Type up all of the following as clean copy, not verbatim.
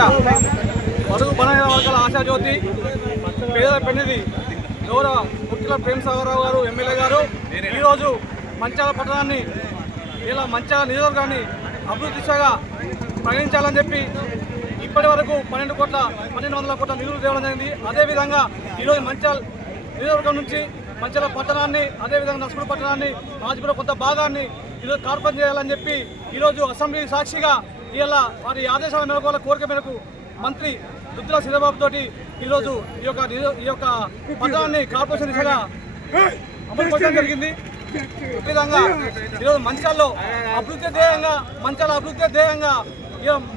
బడుగు బలహీన వర్గాల ఆశాజ్యోతి పేదల పెన్నిధి గౌరవ ముఖ్యుల ప్రేమసాగరరావు గారు ఎమ్మెల్యే గారు ఈరోజు మంచాల పట్టణాన్ని ఇలా మంచాల నియోజకవర్గాన్ని అభివృద్ధి దిశగా ప్రకటించాలని చెప్పి ఇప్పటి వరకు 1200 కోట్ల నిధులు తేవడం జరిగింది. అదేవిధంగా ఈరోజు మంచాల నియోజకవర్గం నుంచి మంచాల పట్టణాన్ని అదేవిధంగా నర్సుపూర్ పట్టణాన్ని రాజపురం కొంత భాగాన్ని ఈరోజు కార్పొరేట్ చేయాలని చెప్పి ఈరోజు అసెంబ్లీ సాక్షిగా ఇలా వారి ఆదేశాల మేరకు వాళ్ళ కోరిక మేరకు మంత్రి దుద్దుల శ్రీధరబాబు తోటి ఈరోజు ఈ యొక్క పట్టణాన్ని కార్పొరేషన్ దిశగా అమలు చేయడం జరిగింది. ఈ విధంగా ఈరోజు మంచాల్లో అభివృద్ధి ధ్యేయంగా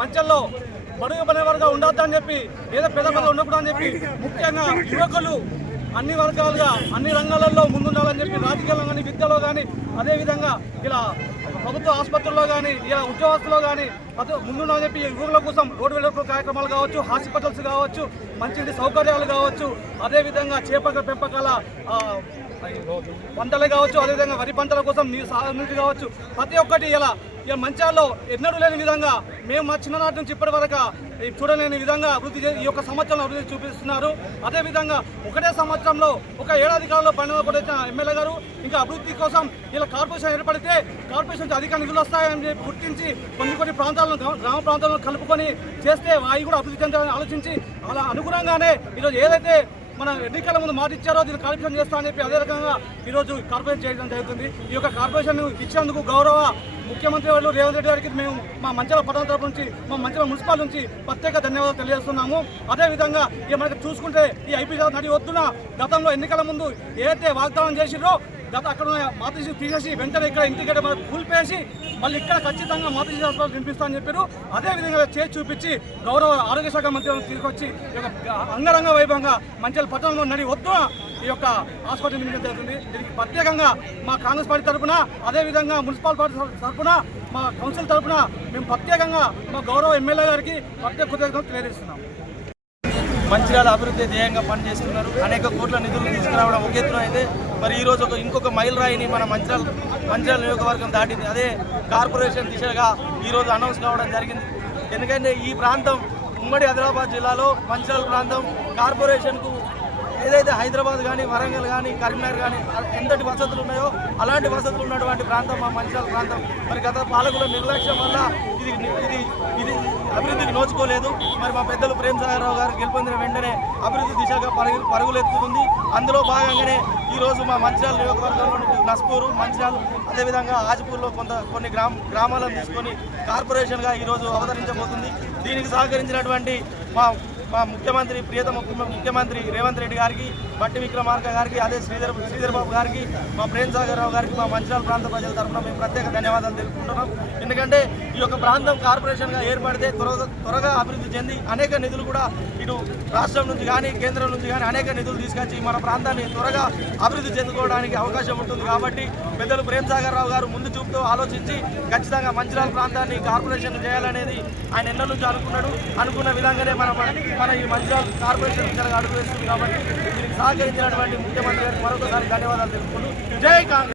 మంచాల్లో బడుగు బలవర్గా ఉండొద్దని చెప్పి ఏదో పెద్ద ఉండకూడదు అని చెప్పి ముఖ్యంగా యువకులు అన్ని వర్గాలుగా అన్ని రంగాలలో ముందుండాలని చెప్పి రాజకీయాల్లో కానీ విద్యలో కానీ అదేవిధంగా ఇలా ప్రభుత్వ ఆసుపత్రుల్లో కానీ ఇలా ఉద్యోగస్తుల్లో కానీ ముందుండాలని చెప్పి యువకుల కోసం రోడ్డు వెలుపు కార్యక్రమాలు కావచ్చు, హాస్పిటల్స్ కావచ్చు, మంచి సౌకర్యాలు కావచ్చు, అదేవిధంగా చేపల పెంపకాల పంటలు కావచ్చు, అదేవిధంగా వరి పంటల కోసం నీరు కావచ్చు, ప్రతి ఒక్కటి ఇలా మంచాల్లో ఎన్నడూ లేని విధంగా మేము మా చిన్ననాటి నుంచి ఇప్పటి వరకు చూడలేని విధంగా ఈ యొక్క సంవత్సరంలో అభివృద్ధి చూపిస్తున్నారు. అదేవిధంగా ఒకటే సంవత్సరంలో ఒక ఏడాది కాలంలో 12 కోట్ల వచ్చిన ఎమ్మెల్యే గారు ఇంకా అభివృద్ధి కోసం ఇలా కార్పొరేషన్ ఏర్పడితే కార్పొరేషన్ అధిక నిధులు వస్తాయని గుర్తించి కొన్ని ప్రాంతాలను గ్రామ ప్రాంతాలను కలుపుకొని చేస్తే అవి కూడా అభివృద్ధి చెందాలని ఆలోచించి అలా అనుగుణంగానే ఈరోజు ఏదైతే మన ఎన్నికల ముందు మాట ఇచ్చారో దీన్ని కార్పొరేషన్ చేస్తామని చెప్పి అదే రకంగా ఈరోజు కార్పొరేషన్ చేయడం జరుగుతుంది. ఈ యొక్క కార్పొరేషన్ ఇచ్చినందుకు గౌరవ ముఖ్యమంత్రి వాళ్ళు రేవంత్ రెడ్డి గారికి మేము మా మంచాల పట్టణ తరపు నుంచి మా మంచాల మున్సిపల్ నుంచి ప్రత్యేక ధన్యవాదాలు తెలియజేస్తున్నాము. అదేవిధంగా ఇక మనకి చూసుకుంటే ఈ ఐపీ నడి వద్దున గతంలో ఎన్నికల ముందు ఏదైతే వాగ్దానం చేసిరో అక్కడ మాతృశ్రీ తీసేసి వెంటనే ఇక్కడ ఇంటికి కూల్పేసి మళ్ళీ ఇక్కడ ఖచ్చితంగా మాతృశ్రీ హాస్పిటల్ నింపిస్తామని చెప్పారు. అదేవిధంగా చేసి చూపించి గౌరవ ఆరోగ్య శాఖ మంత్రి తీసుకొచ్చి అంగరంగ వైభవంగా మంచాల పట్టణంలో నడి వద్దున ఈ యొక్క హాస్పిటల్ నిర్మించడం జరుగుతుంది. దీనికి ప్రత్యేకంగా మా కాంగ్రెస్ పార్టీ తరఫున అదేవిధంగా మున్సిపల్ పార్టీ తరఫున మా కౌన్సిల్ తరఫున మేము ప్రత్యేకంగా మా గౌరవ ఎమ్మెల్యే గారికి ప్రత్యేక కృతజ్ఞతలు తెలియజేస్తున్నాం. మంచిర్యాల అభివృద్ధి ధ్యేయంగా పనిచేస్తున్నారు. అనేక కోట్ల నిధులు తీసుకురావడం ఒక ఎత్తున అయితే మరి ఈరోజు ఇంకొక మైల్ రాయిని మన మంచిర్యాల నియోజకవర్గం దాటింది. అదే కార్పొరేషన్ దిశగా ఈరోజు అనౌన్స్ కావడం జరిగింది. ఎందుకంటే ఈ ప్రాంతం ఉమ్మడి ఆదిలాబాద్ జిల్లాలో మంచిర్యాల ప్రాంతం కార్పొరేషన్కు ఏదైతే హైదరాబాద్ కానీ వరంగల్ కానీ కరీంనగర్ కానీ ఎంతటి వసతులు ఉన్నాయో అలాంటి వసతులు ఉన్నటువంటి ప్రాంతం మా మంచిర్యాల ప్రాంతం. మరి గత పాలకుల నిర్లక్ష్యం వల్ల ఇది అభివృద్ధికి నోచుకోలేదు. మరి మా పెద్దలు ప్రేమసాగరరావు గారు గెలుపొందిన వెంటనే అభివృద్ధి దిశగా పరుగులెత్తుతుంది. అందులో భాగంగానే ఈరోజు మా మంచిర్యాల నియోజకవర్గంలో నస్పూరు, మంచిర్యాల అదేవిధంగా ఆజిపూర్లో కొన్ని గ్రామాలను తీసుకొని కార్పొరేషన్గా ఈరోజు అవతరించబోతుంది. దీనికి సహకరించినటువంటి మా ముఖ్యమంత్రి ప్రియతమ ముఖ్యమంత్రి రేవంత్ రెడ్డి గారికి, బట్టి విక్రమార్క గారికి, అదే శ్రీధరబాబు గారికి, మా ప్రేమసాగరరావు గారికి మా మంచిర్యాల ప్రాంత ప్రజల తరఫున మేము ప్రత్యేక ధన్యవాదాలు తెలుపుకుంటున్నాం. ఎందుకంటే ఈ యొక్క ప్రాంతం కార్పొరేషన్గా ఏర్పడితే త్వరగా అభివృద్ధి చెంది అనేక నిధులు కూడా ఇటు రాష్ట్రం నుంచి కానీ కేంద్రం నుంచి కానీ అనేక నిధులు తీసుకొచ్చి మన ప్రాంతాన్ని త్వరగా అభివృద్ధి చెందుకోవడానికి అవకాశం ఉంటుంది. కాబట్టి పెద్దలు ప్రేమసాగరరావు గారు ముందు చూపుతూ ఆలోచించి ఖచ్చితంగా మంచిర్యాల ప్రాంతాన్ని కార్పొరేషన్ చేయాలనేది ఆయన ఎన్నో నుంచి అనుకున్న విధంగానే మన ఈ మంచిర్యాల కార్పొరేషన్ అడుగు వేస్తుంది. కాబట్టి దీనికి సహకరించినటువంటి ముఖ్యమంత్రి గారికి మరొకసారి ధన్యవాదాలు తెలుపుకుంటూ జై కాంగ్రెస్.